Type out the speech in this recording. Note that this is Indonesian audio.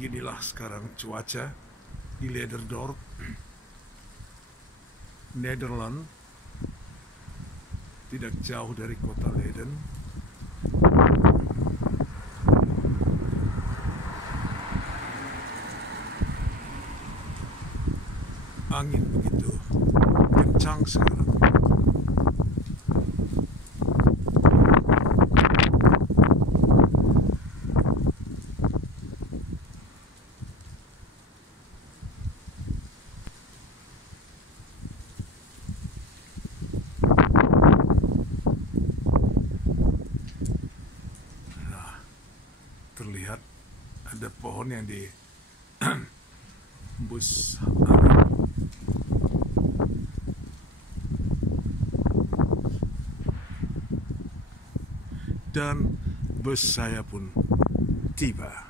Beginilah sekarang cuaca di Leiderdorp, Nederland, tidak jauh dari kota Leiden. Angin begitu kencang sekarang. Terlihat ada pohon yang dihembus angin. Dan bus saya pun tiba.